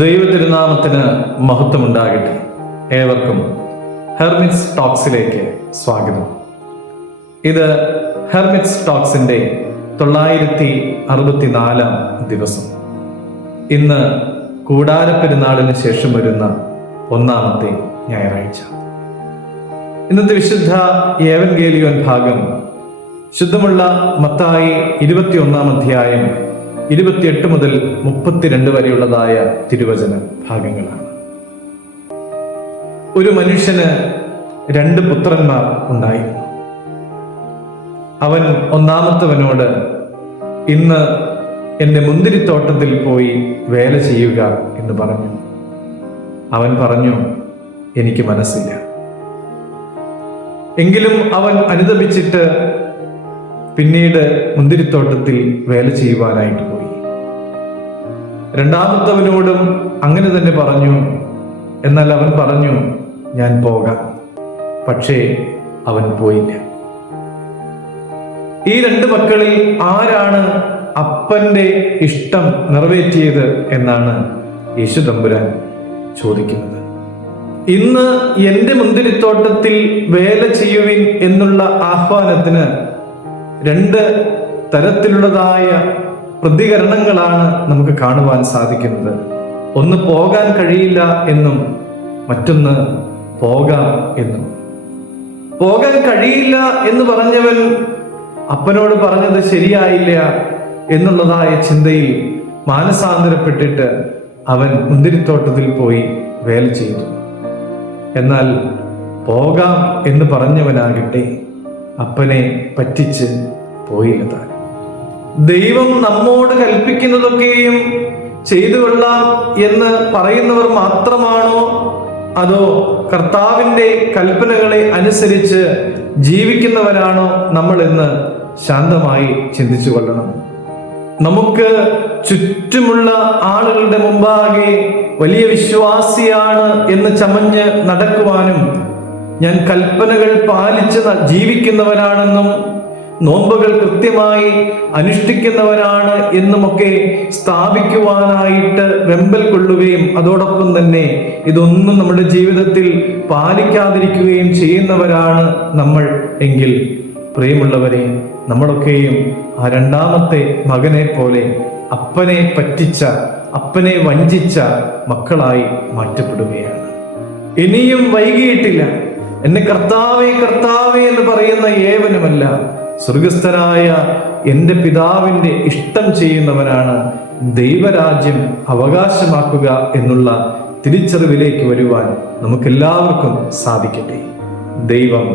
ദൈവ തിരുനാമത്തിന് മഹത്വമുണ്ടാകട്ടെ ഏവർക്കും ഹെർമിറ്റ്സ് ടോക്സിലേക്ക് സ്വാഗതം. ഇത് ഹെർമിറ്റ്സ് ടോക്സിന്റെ തൊള്ളായിരത്തി അറുപത്തിനാലാം ദിവസം. ഇന്ന് കൂടാര പെരുന്നാളിന് ശേഷം വരുന്ന ഒന്നാമത്തെ ഞായറാഴ്ച. ഇന്നത്തെ വിശുദ്ധ ഏവൻ ഗേലിയോൻ ഭാഗം ശുദ്ധമുള്ള മത്തായി ഇരുപത്തിയൊന്നാം അധ്യായം ഇരുപത്തിയെട്ട് മുതൽ മുപ്പത്തിരണ്ട് വരെയുള്ളതായ തിരുവചന ഭാഗങ്ങളാണ്. ഒരു മനുഷ്യന് രണ്ട് പുത്രന്മാർ ഉണ്ടായി അവൻ ഒന്നാമത്തവനോട് ഇന്ന് എന്റെ മുന്തിരിത്തോട്ടത്തിൽ പോയി വേല ചെയ്യുക എന്ന് പറഞ്ഞു. അവൻ പറഞ്ഞു എനിക്ക് മനസ്സില്ല. എങ്കിലും അവൻ അനുദപിച്ചിട്ട് പിന്നീട് മുന്തിരിത്തോട്ടത്തിൽ വേല ചെയ്യുവാനായിട്ട് പോയി. രണ്ടാമത്തവനോടും അങ്ങനെ തന്നെ പറഞ്ഞു. എന്നാൽ അവൻ പറഞ്ഞു ഞാൻ പോകാം. പക്ഷേ അവൻ പോയില്ല. ഈ രണ്ട് മക്കളിൽ ആരാണ് അപ്പന്റെ ഇഷ്ടം നിറവേറ്റിയത് എന്നാണ് യേശു തമ്പുരാൻ ചോദിക്കുന്നത്. ഇന്ന് എന്റെ മുന്തിരിത്തോട്ടത്തിൽ വേല ചെയ്യുവിൻ എന്നുള്ള ആഹ്വാനത്തിന് രണ്ട് തരത്തിലുള്ളതായ പ്രതികരണങ്ങളാണ് നമുക്ക് കാണുവാൻ സാധിക്കുന്നത്. ഒന്ന് പോകാൻ കഴിയില്ല എന്നും മറ്റൊന്ന് പോകാം എന്നും. പോകാൻ കഴിയില്ല എന്ന് പറഞ്ഞവൻ അപ്പനോട് പറഞ്ഞത് ശരിയായില്ല എന്നുള്ളതായ ചിന്തയിൽ മാനസാന്തരപ്പെട്ടിട്ട് അവൻ മുന്തിരിത്തോട്ടത്തിൽ പോയി വേല ചെയ്തു. എന്നാൽ പോകാം എന്ന് പറഞ്ഞവനാകട്ടെ അപ്പനെ പറ്റിച്ച് പോയില്ല താൻ. ദൈവം നമ്മോട് കൽപ്പിക്കുന്നതൊക്കെയും ചെയ്തു കൊള്ളാം എന്ന് പറയുന്നവർ മാത്രമാണോ? അതോ കർത്താവിന്റെ കൽപ്പനകളെ അനുസരിച്ച് ജീവിക്കുന്നവരാണോ നമ്മൾ ഇന്ന് ശാന്തമായി ചിന്തിച്ചു കൊള്ളണം. നമുക്ക് ചുറ്റുമുള്ള ആളുകളുടെ മുമ്പാകെ വലിയ വിശ്വാസിയാണ് എന്ന് ചമഞ്ഞ് നടക്കുവാനും ഞാൻ കൽപ്പനകൾ പാലിച്ച് ജീവിക്കുന്നവരാണെന്നും നോമ്പുകൾ കൃത്യമായി അനുഷ്ഠിക്കുന്നവരാണ് എന്നുമൊക്കെ സ്ഥാപിക്കുവാനായിട്ട് വെമ്പൽ കൊള്ളുകയും അതോടൊപ്പം തന്നെ ഇതൊന്നും നമ്മുടെ ജീവിതത്തിൽ പാലിക്കാതിരിക്കുകയും ചെയ്യുന്നവരാണ് നമ്മൾ എങ്കിൽ. പ്രിയമുള്ളവരെ നമ്മളൊക്കെയും ആ രണ്ടാമത്തെ മകനെ പോലെ അപ്പനെ പറ്റിച്ച അപ്പനെ വഞ്ചിച്ച മക്കളായി മാറ്റപ്പെടുകയാണ്. ഇനിയും വൈകിയിട്ടില്ല. എന്നെ കർത്താവേ കർത്താവേ എന്ന് പറയുന്ന ഏവനുമല്ല. സ്വർഗസ്ഥനായ എന്റെ പിതാവിന്റെ ഇഷ്ടം ചെയ്യുന്നവനാണ് ദൈവരാജ്യം അവകാശമാക്കുക എന്നുള്ള തിരിച്ചറിവിലേക്ക് വരുവാൻ നമുക്കെല്ലാവർക്കും സാധിക്കട്ടെ. ദൈവം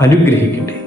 അനുഗ്രഹിക്കട്ടെ.